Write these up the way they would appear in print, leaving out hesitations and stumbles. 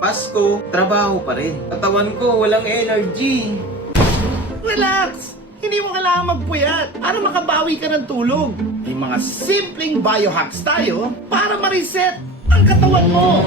Pasko, trabaho pa rin. Katawan ko, walang energy. Relax! Hindi mo kailangan magpuyat para makabawi ka ng tulog. May mga simpleng biohacks tayo para ma-reset ang katawan mo.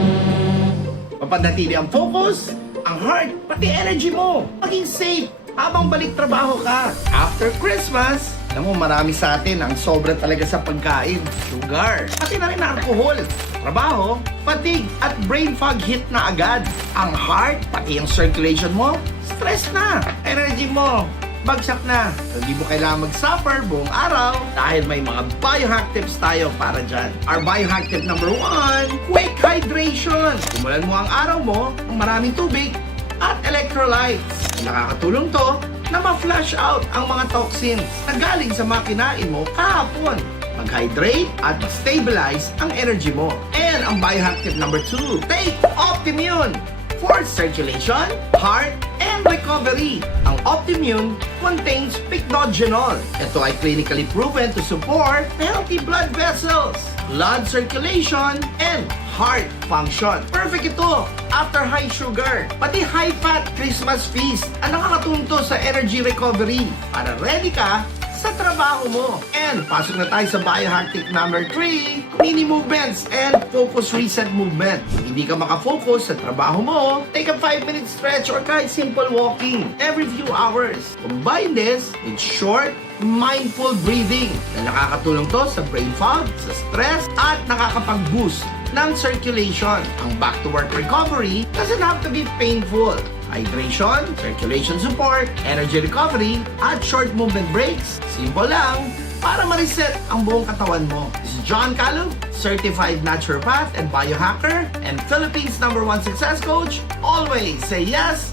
Mapanatili ang focus, ang heart, pati energy mo. Maging safe habang balik trabaho ka. After Christmas, alam mo, marami sa atin ang sobra talaga sa pagkain. Sugar, pati na rin alcohol. Trabaho, fatigue, at brain fog hit na agad. Ang heart, pati yung circulation mo, stress na. Energy mo, bagsak na. Hindi mo kailangan mag-suffer buong araw dahil may mga biohack tips tayo para dyan. Our biohack tip number 1, quick hydration. Simulan mo ang araw mo ng maraming tubig at electrolytes. Nakakatulong to na ma-flush out ang mga toxins na galing sa mga kinain mo kahapon. Mag-hydrate at stabilize ang energy mo. And ang biohack tip number 2, take Optimune for circulation, heart, and recovery. Ang Optimune contains pycnogenol. Ito ay clinically proven to support healthy blood vessels, blood circulation, and heart function. Perfect ito after high sugar, pati high-fat Christmas feast ang nakakatulong to sa energy recovery para ready ka sa trabaho mo. And pasok na tayo sa biohack tip number 3, mini movements and focus reset movement. Hindi ka makafocus sa trabaho mo, take a 5-minute stretch or kahit simple walking every few hours. Combine this with short, mindful breathing na nakakatulong to sa brain fog, sa stress, at nakakapag-boost ng circulation. Ang back-to-work recovery doesn't have to be painful. Hydration, circulation support, energy recovery, at short movement breaks. Simple lang para ma-reset ang buong katawan mo. This is John Calum, certified naturopath and biohacker, and Philippines #1 success coach. Always say yes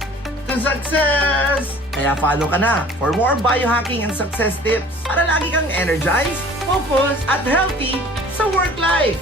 to success! Kaya follow ka na for more biohacking and success tips para lagi kang energized, focused, at healthy sa work life.